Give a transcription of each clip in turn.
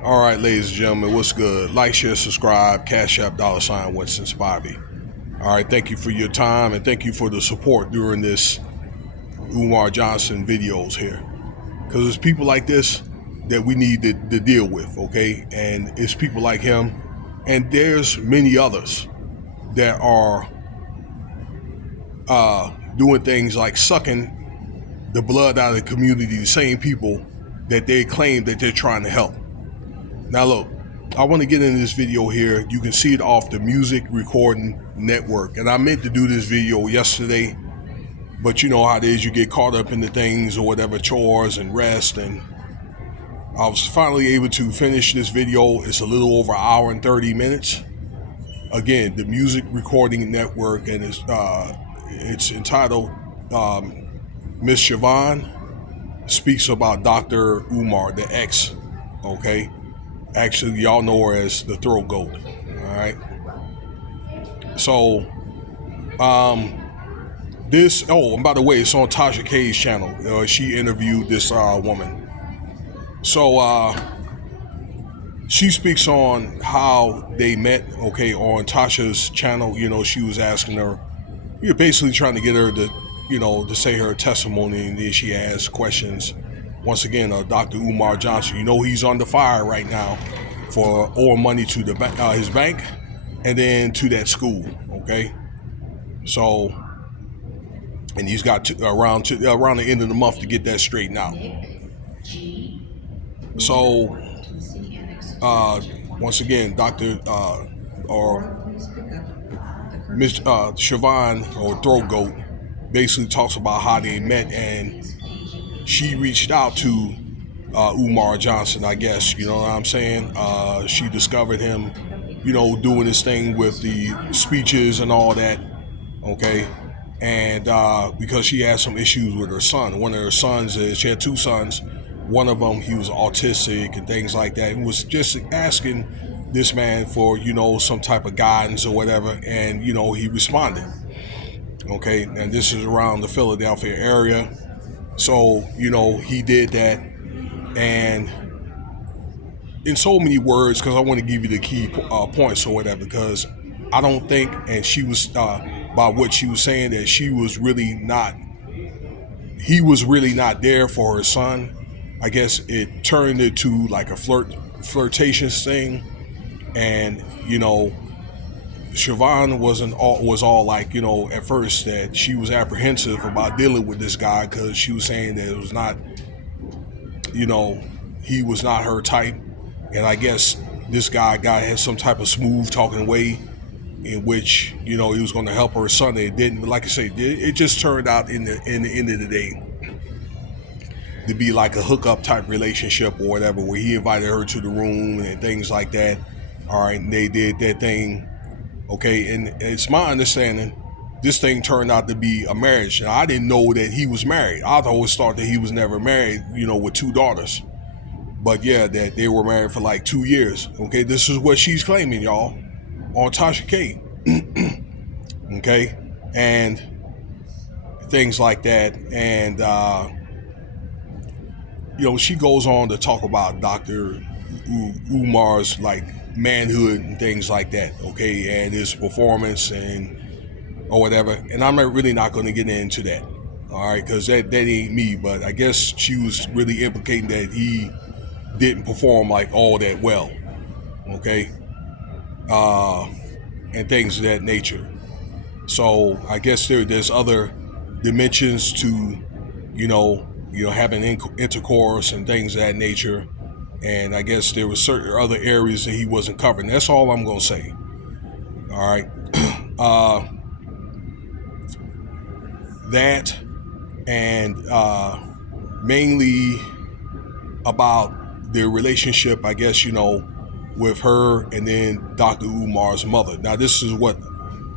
All right, ladies and gentlemen, what's good? Like, share, subscribe, Cash App, $Winston Spivey. All right, thank you for your time and thank you for the support during this Umar Johnson videos here. Because it's people like this that we need to deal with, okay? And it's people like him, and there's many others that are doing things like sucking the blood out of the community, the same people that they claim that they're trying to help. Now look, I want to get into this video here. You can see it off the Music Recording Network. And I meant to do this video yesterday, but you know how it is, you get caught up in the things or whatever, chores and rest, and I was finally able to finish this video. It's a little over an hour and 30 minutes. Again, the Music Recording Network, and it's entitled Miss Shavone Speaks About Dr. Umar, the ex, okay? Actually, y'all know her as the Throatgoat, all right? So, and by the way, it's on Tasha K's channel. She interviewed this woman. So, she speaks on how they met, okay, on Tasha's channel. You know, she was asking her, you're basically trying to get her to, to say her testimony, and then she asked questions. Once again, Dr. Umar Johnson, he's under fire right now for owing money to his bank and then to that school, okay? So, and he's got around the end of the month to get that straightened out. So, once again, Dr. or Miss Shavone, or Throatgoat, basically talks about how they met, and she reached out to Umar Johnson, I guess, you know what I'm saying? She discovered him, doing this thing with the speeches and all that, okay? And because she had some issues with her son. One of her sons, she had two sons. One of them, he was autistic and things like that. And was just asking this man for, some type of guidance or whatever. And, he responded. Okay, and this is around the Philadelphia area. So, he did that. And in so many words, because I want to give you the key points or whatever, because I don't think, and she was, by what she was saying, that he was really not there for her son. I guess it turned into like a flirtatious thing. And, Shavone was all like, at first that she was apprehensive about dealing with this guy because she was saying that it was not, he was not her type. And I guess this guy had some type of smooth talking way in which, he was going to help her son. It didn't, but like I say, it just turned out in the end of the day to be like a hookup type relationship or whatever, where he invited her to the room and things like that. All right, and they did that thing. Okay, and it's my understanding this thing turned out to be a marriage. Now, I didn't know that he was married. I always thought that he was never married, with two daughters. But yeah, that they were married for like 2 years. Okay, this is what she's claiming, y'all, on Tasha K. Okay, and things like that. And, she goes on to talk about Dr. Umar's like manhood and things like that, okay, and his performance and or whatever. And I'm really not going to get into that, all right, because that ain't me. But I guess she was really implicating that he didn't perform like all that well, okay, and things of that nature. So I guess there's other dimensions to, having intercourse and things of that nature. And I guess there were certain other areas that he wasn't covering. That's all I'm going to say. All right. That and mainly about their relationship, I guess, with her and then Dr. Umar's mother. Now, this is what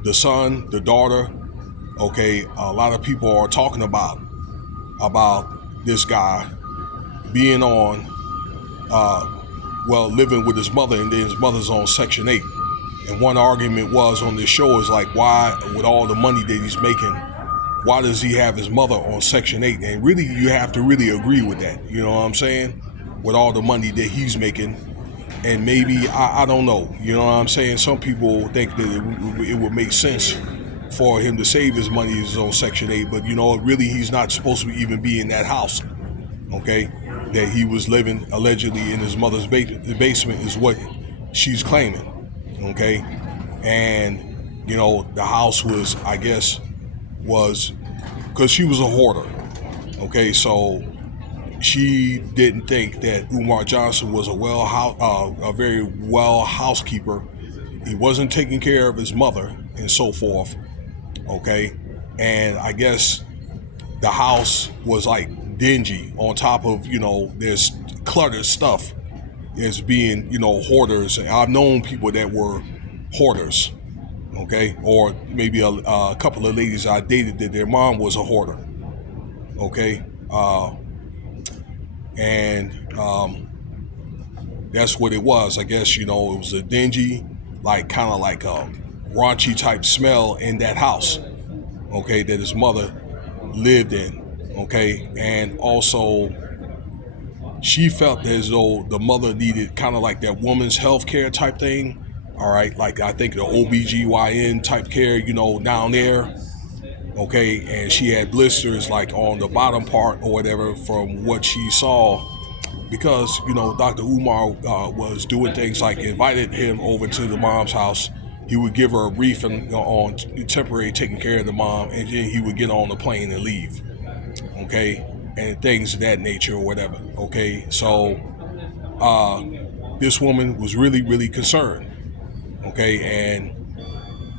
the son, the daughter, okay, a lot of people are talking about this guy being on, living with his mother, and then his mother's on Section 8. And one argument was on this show is like, why, with all the money that he's making, why does he have his mother on Section 8? And really, you have to really agree with that. You know what I'm saying? With all the money that he's making, And maybe, I don't know, you know what I'm saying? Some people think that it would make sense for him to save his money as his own Section 8, but really he's not supposed to even be in that house, okay? That he was living allegedly in his mother's basement is what she's claiming, okay? And, the house was, I guess, was because she was a hoarder, okay? So she didn't think that Umar Johnson was a very well housekeeper. He wasn't taking care of his mother and so forth. Okay, and I guess the house was like dingy. On top of there's cluttered stuff. As being hoarders. And I've known people that were hoarders. Okay, or maybe a couple of ladies I dated that their mom was a hoarder. Okay, and that's what it was. I guess it was a dingy, like kind of like a raunchy type smell in that house. Okay, that his mother lived in. Okay, and also she felt as though the mother needed kind of like that woman's health care type thing. All right, like I think the OBGYN type care, down there. Okay, and she had blisters like on the bottom part or whatever from what she saw because Dr. Umar was doing things like invited him over to the mom's house. He would give her a brief on temporary taking care of the mom, and then he would get on the plane and leave. Okay, and things of that nature or whatever. Okay, so this woman was really, really concerned. Okay, and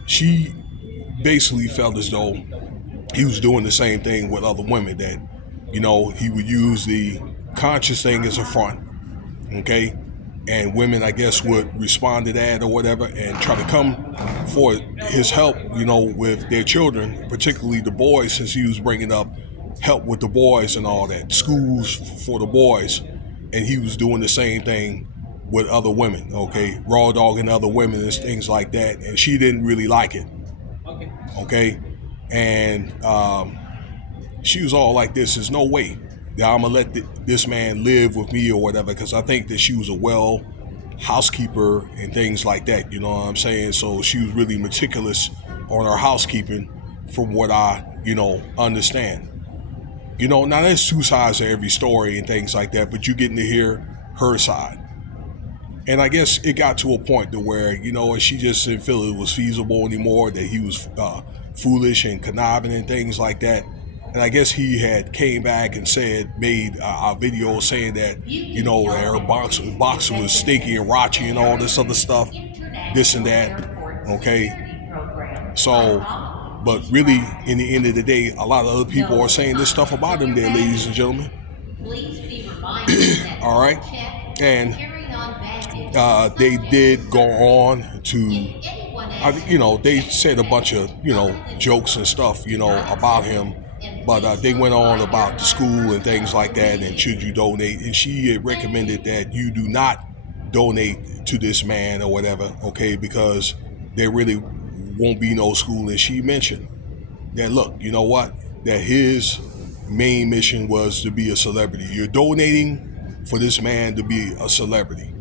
she basically felt as though he was doing the same thing with other women, that he would use the conscious thing as a front. Okay, and women, I guess, would respond to that or whatever and try to come for his help with their children, particularly the boys, since he was bringing up help with the boys and all that, schools for the boys, and he was doing the same thing with other women. Okay, raw dogging other women and things like that, and she didn't really like it. Okay, and she was all like, this is no way that I'm gonna let this man live with me or whatever, because I think that she was a well housekeeper and things like that, you know what I'm saying? So she was really meticulous on her housekeeping from what I understand. Now there's two sides to every story and things like that, but you're getting to hear her side. And I guess it got to a point to where, she just didn't feel it was feasible anymore, that he was foolish and conniving and things like that. And I guess he had came back and made a video saying that, her box was stinky and raunchy and all this other stuff, this and that. Okay. So, but really, in the end of the day, a lot of other people are saying this stuff about him there, ladies and gentlemen. All right. And they did go on to, they said a bunch of, jokes and stuff, about him. But they went on about the school and things like that, and should you donate. And she had recommended that you do not donate to this man or whatever, okay, because there really won't be no school. And she mentioned that, look, you know what, that his main mission was to be a celebrity. You're donating for this man to be a celebrity.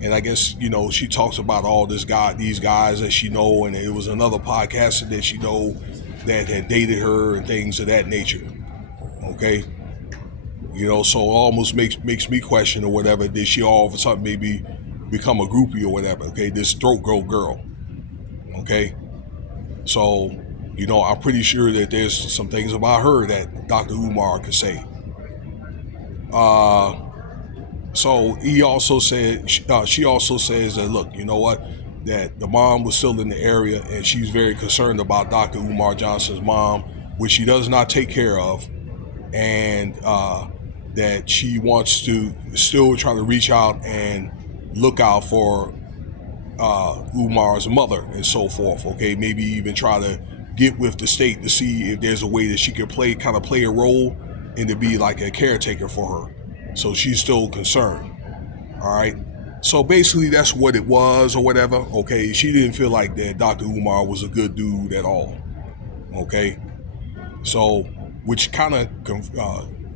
And I guess, she talks about these guys that she know, and it was another podcaster that she know that had dated her and things of that nature. Okay. So it almost makes me question or whatever, did she all of a sudden maybe become a groupie or whatever? Okay, this Throatgoat girl. Okay. So, I'm pretty sure that there's some things about her that Dr. Umar could say. So he also said, she also says that, look, you know what, that the mom was still in the area and she's very concerned about Dr. Umar Johnson's mom, which she does not take care of, and that she wants to still try to reach out and look out for Umar's mother and so forth. Okay, maybe even try to get with the state to see if there's a way that she could play a role and to be like a caretaker for her. So she's still concerned. All right. So basically that's what it was or whatever. Okay. She didn't feel like that Dr. Umar was a good dude at all. Okay. So, which kind of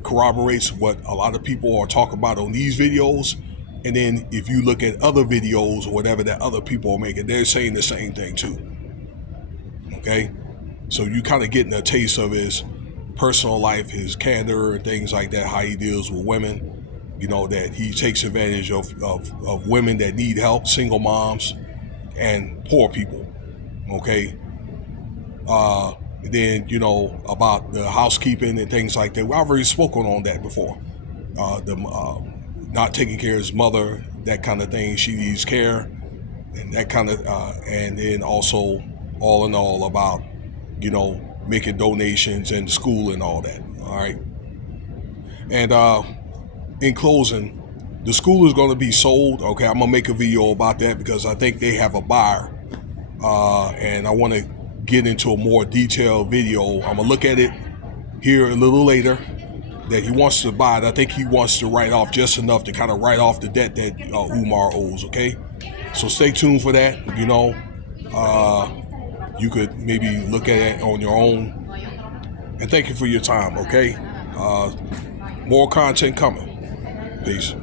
corroborates what a lot of people are talking about on these videos, And then if you look at other videos or whatever that other people are making, they're saying the same thing too. Okay? So you kind of getting a taste of his personal life, his candor and things like that, how he deals with women, that he takes advantage of women that need help, single moms and poor people. Okay? Then, about the housekeeping and things like that. Well, I've already spoken on that before. The not taking care of his mother, that kind of thing. She needs care, and that kind of, and then also, all in all, about making donations and school and all that. All right. And in closing, the school is going to be sold. Okay, I'm gonna make a video about that because I think they have a buyer, and I want to get into a more detailed video. I'm gonna look at it here a little later. That he wants to buy it. I think he wants to write off just enough to kind of write off the debt that Umar owes. Okay, so stay tuned for that. You could maybe look at it on your own. And thank you for your time. Okay, more content coming. Peace.